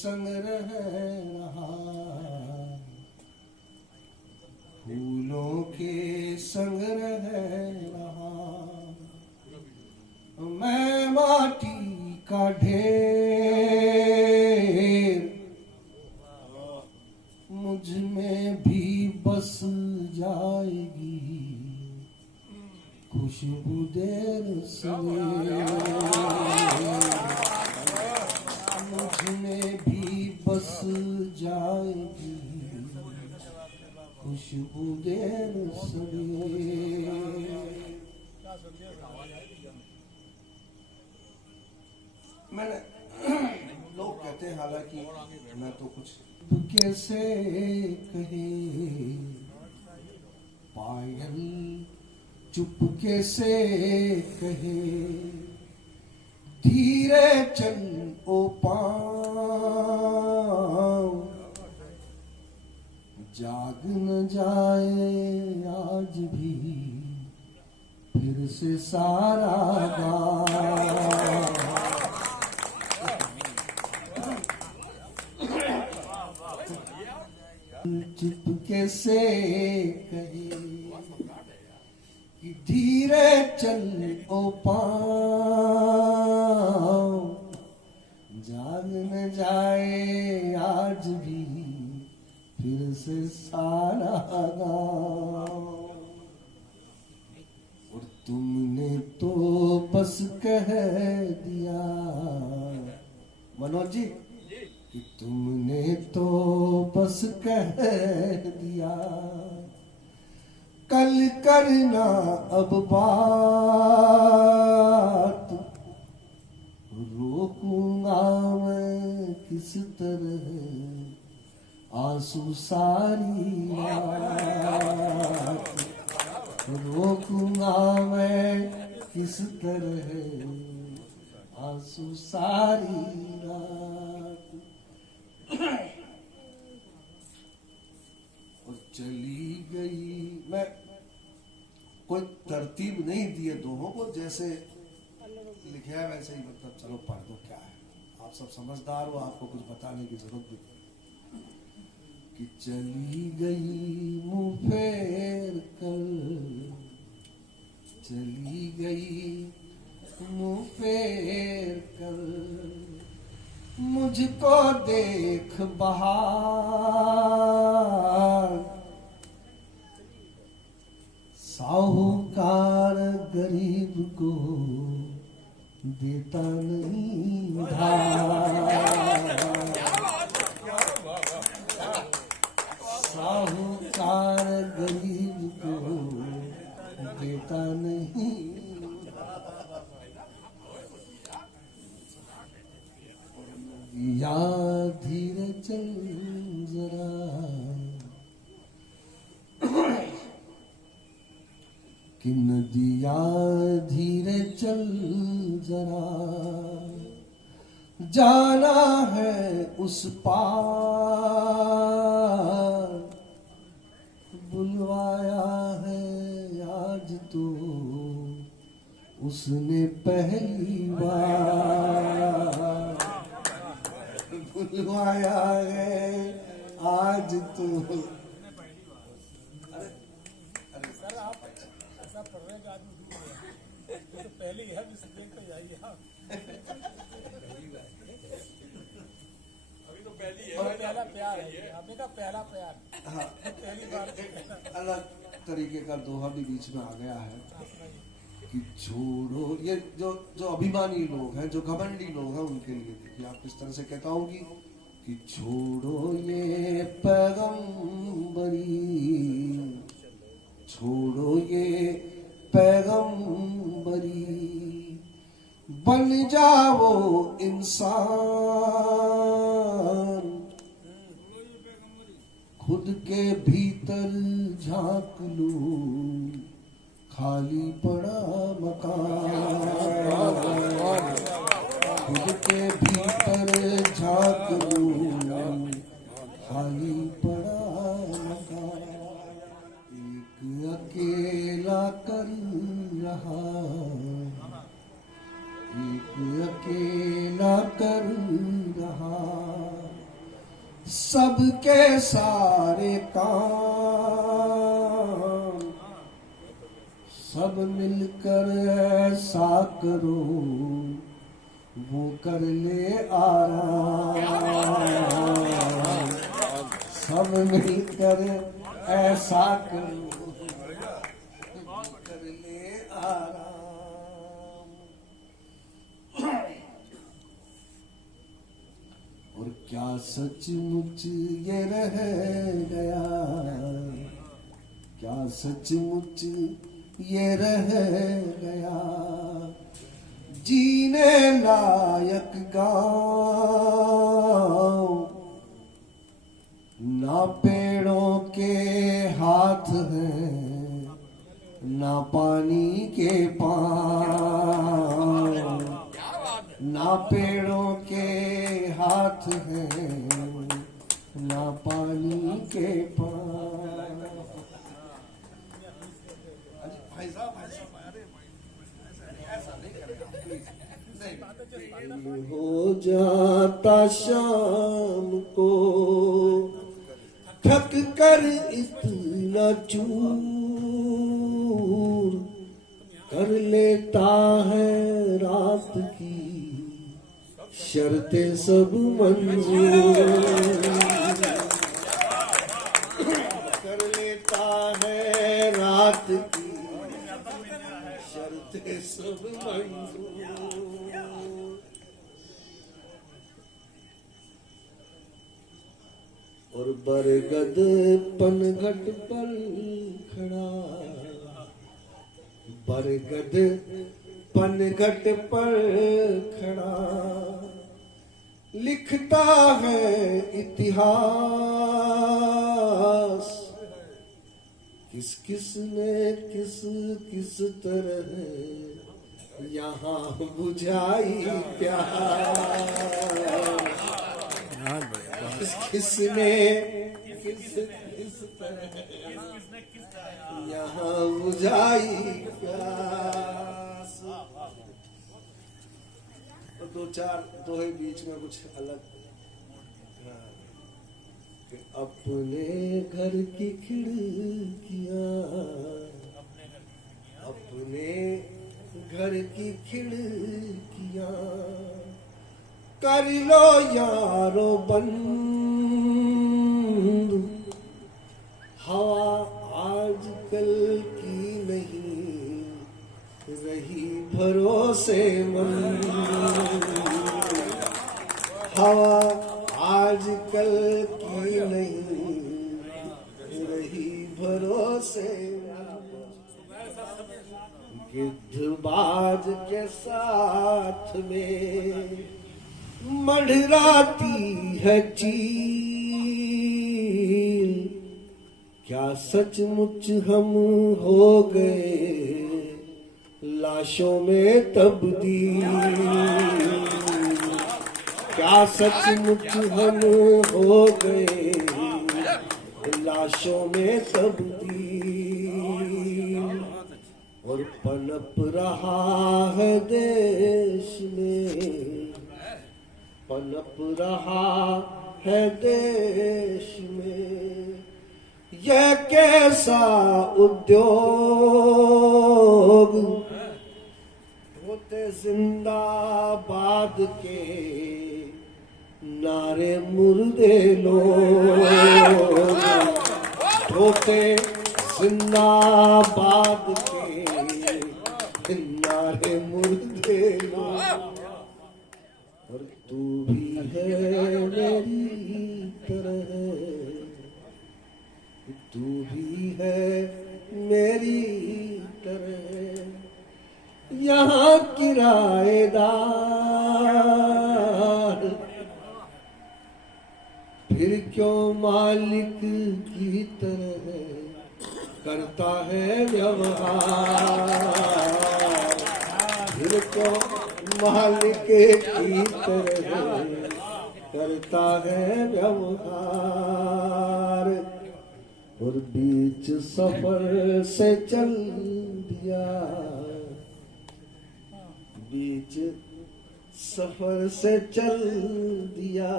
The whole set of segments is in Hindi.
संग रह रहा, फूलों के संग रह रहा, मैं माटी का ढेर, मुझ में भी बस जाएगी खुशबू देर सवेर, मुझ में भी बस जाएगी खुशबू देर सवेर। मैंने लोग कहते हैं, हालांकि मैं तो कुछ कैसे कहे पायल चुपके से कहे, धीरे चल ओ पाँव, जाग न जाए आज भी फिर से सारा गाँव। चुपके से कहे कि धीरे चल ओ पाँव, जाग न जाए आज भी फिर से सारा गाँव। और तुमने तो बस कह दिया मनोज जी कि तुमने तो बस कह दिया, कल करना अब बात, रोकूंगा मैं किस तरह आंसू सारी रात, रोकूंगा मैं किस तरह आंसू सारी रात। और चली गई, मैं कोई तरतीब नहीं दिए दोनों को, जैसे लिखे है वैसे ही, मतलब चलो पढ़ दो क्या है, आप सब समझदार हो, आपको कुछ बताने की जरूरत भी नहीं। कि चली गई मुँह फेर कर, चली गई मुँह फेर कर, मुझको देख बहार, साहूकार गरीब को देता नहीं उधार, साहूकार गरीब को देता नहीं। या धीरे चल जरा, कि नदिया धीरे चल जरा, जाना है उस पार, बुलवाया है आज तो उसने पहली बार, बुलवाया है आज तो। सर आप ऐसा पढ़ रहे हैं आदमी तो पहले ही है, देख तो जाइए आप। अभी तो पहली है, पहला प्यार है, आपने कहा पहला प्यार। हाँ, पहली बार अलग तरीके का दोहा भी बीच में आ गया है कि छोड़ो, ये जो अभिमानी लोग हैं, जो घमंडी लोग हैं, उनके लिए देखिए आप किस तरह से कहता हूँ कि छोड़ो ये पैगंबरी, छोड़ो ये पैगंबरी, बन जाओ इंसान, खुद के भीतर झांक लो खाली पड़ा मकान, खुद के भीतर झांक लो खाली पड़ा मकान, एक अकेला कर रहा, एक अकेला कर रहा, सबके सारे काम सब मिलकर ऐसा करो वो कर ले आराम। सब मिलकर ऐसा करो वो कर ले आराम। और क्या सचमुच ये रह गया, क्या सचमुच ये रह गया जीने लायक गाँव। ना पेड़ों के हाथ हैं ना पानी के पाँव, ना पेड़ों के हाथ हैं ना पानी के पाँव। हो जाता शाम को थक कर इतना चूर कर लेता है रात की शर्तें सब मंजूर। कर लेता है रात की शर्तें सब मंजूर। और बरगद पनघट पर खड़ा, बरगद पनघट पर खड़ा लिखता है इतिहास। किस किस ने किस किस तरह यहाँ बुझाई प्यास। किसने किस किस तरह यहाँ बुझाई प्यास। तो दो चार दोहे बीच में कुछ अलग। अपने घर की खिड़कियाँ, अपने घर की खिड़कियाँ कर लो यारो बंद। हवा आजकल की नहीं रही भरोसेमंद। हवा आजकल की नहीं रही भरोसेमंद। गिद्धबाज के साथ में मंडराती है चील। क्या सचमुच हम हो गए लाशों में तब्दील। क्या सचमुच हम हो गए लाशों में तब्दील। और पनप रहा है देश में, पनप रहा है देश में यह कैसा उद्योग। होते जिंदाबाद के नारे मुर्दे लोग। होते जिंदाबाद के नारे मुर्दे लोग। और तू भी है मेरी तरह, तू भी है मेरी तरह यहाँ किराएदार। फिर क्यों मालिक की तरह करता है व्यवहार। फिर क्यों मालिक की तरह करता है व्यवहार। और बीच सफर से चल दिया, बीच सफर से चल दिया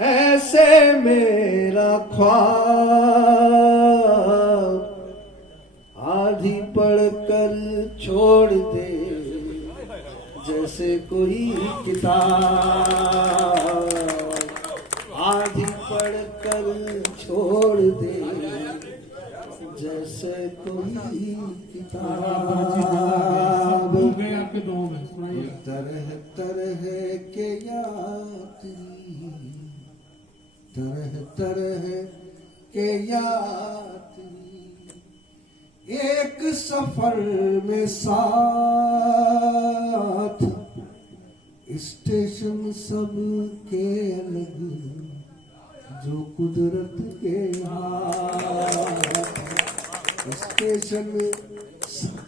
ऐसे मेरा ख्वाब आधी पढ़कर छोड़ दे, जैसे कोई किताब आधी पढ़कर छोड़ दे, जैसे कोई किताब। आपके दो में सुनाइए। तरह तरह के यात्री, तरह तरह के यात्री, एक सफर में साथ, स्टेशन सब के अलग, जो कुदरत के हाथ। स्टेशन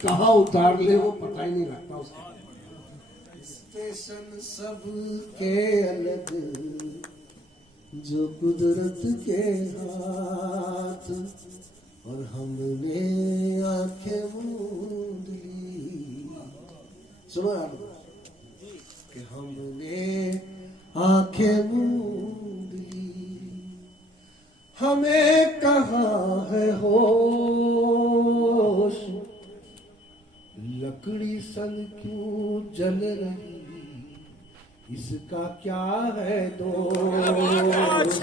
कहाँ उतार ले वो पता ही नहीं लगता उसका। स्टेशन सब के अलग, जो कुदरत के हाथ। और हमने आंखें मूंद ली, सुनो आप कि हमने आंखें मूंद ली, हमें कहाँ है होश, लकड़ी सन क्यों जल रही, इसका क्या है दोष।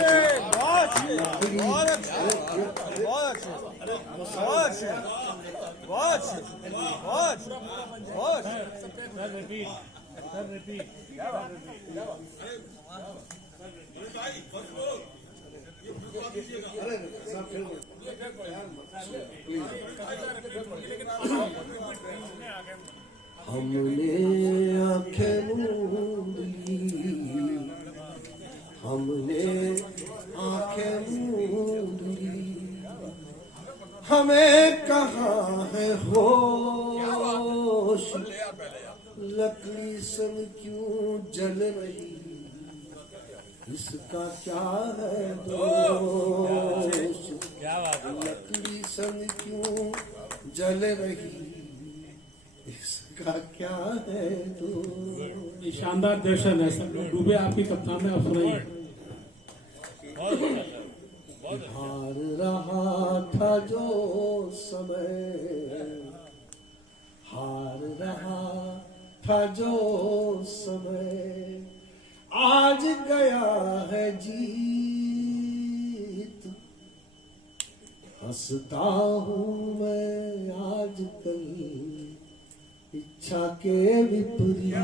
हमने आंखें मूंद ली, हमने आंखें मूंद ली, हमें कहाँ है होश, लकड़ी सन क्यों जल रही, इसका क्या है दोष। लकड़ी सन क्यों जल रही, इसका क्या है दोष। शानदार दर्शन है सब लोग डूबे आपकी कप्तान में। आप सुनाइए। हार रहा था जो समय, हार रहा था जो समय, आज गया है जीत। हंसता हूँ मैं आजकल इच्छा के विपरीत,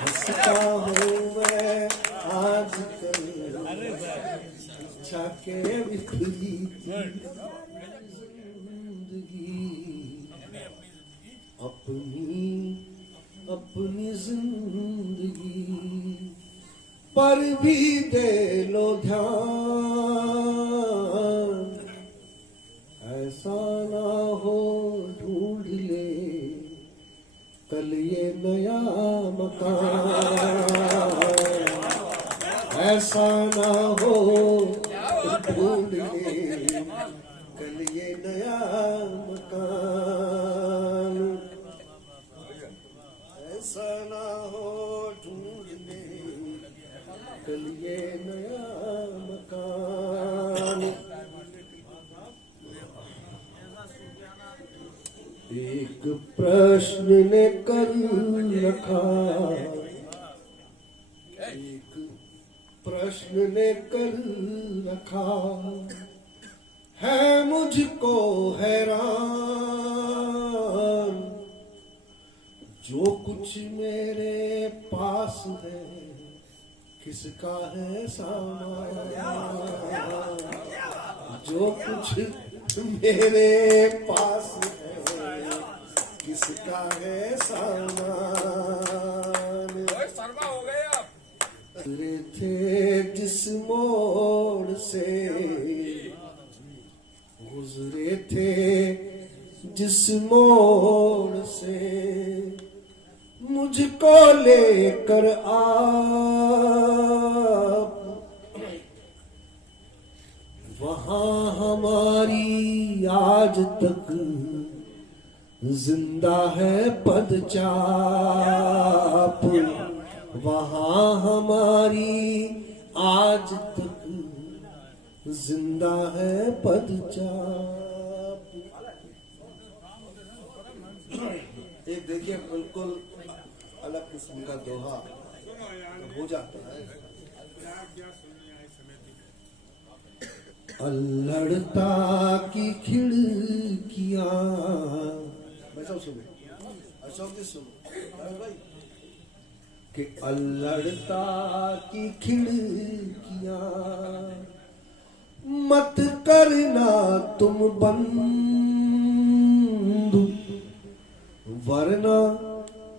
हंसता हूँ मैं आजकल इच्छा के विपरीत। जिंदगी अपनी अपनी जिंदगी पर भी दे लो ध्यान, ऐसा ना हो ढूंढ ले कल ये नया मकान, ऐसा ना हो ढूंढ ले कल ये नया मकान, ऐसा ना हो ढूंढ ले कल ये नया मकान। एक प्रश्न ने कर रखा, एक प्रश्न ने कर रखा है मुझको हैरान, जो कुछ मेरे पास है किसका है सामान, जो कुछ मेरे पास है किसका है सामान। गुजरे थे जिस मोड़ से, गुजरे थे जिस मोड़ से, मुझको लेकर आप वहाँ हमारी आज तक जिंदा है पदचाप, वहां हमारी आज तक जिंदा है पदचाप। एक देखिए बिल्कुल अलग किस्म का दोहा हो जाता है। अल्लड़ता की खिड़कियां, मैं सब सुनो, अशोक जी सुनो भाई, कि अल्लड़ता की खिड़कियां मत करना तुम बंद, वरना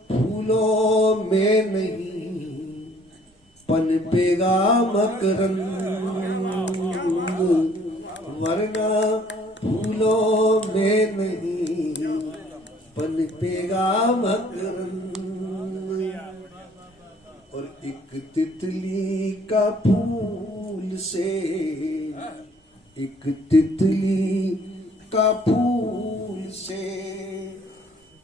फूलों में नहीं पनपेगा मकरंद, वरना फूलों में नहीं पनपेगा मकरंद। और एक तितली का फूल से, एक तितली का फूल से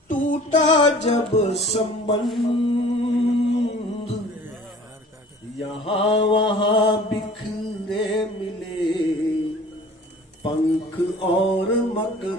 टूटा जब संबंध, यहाँ वहाँ बिखरे मिले पंख और मकर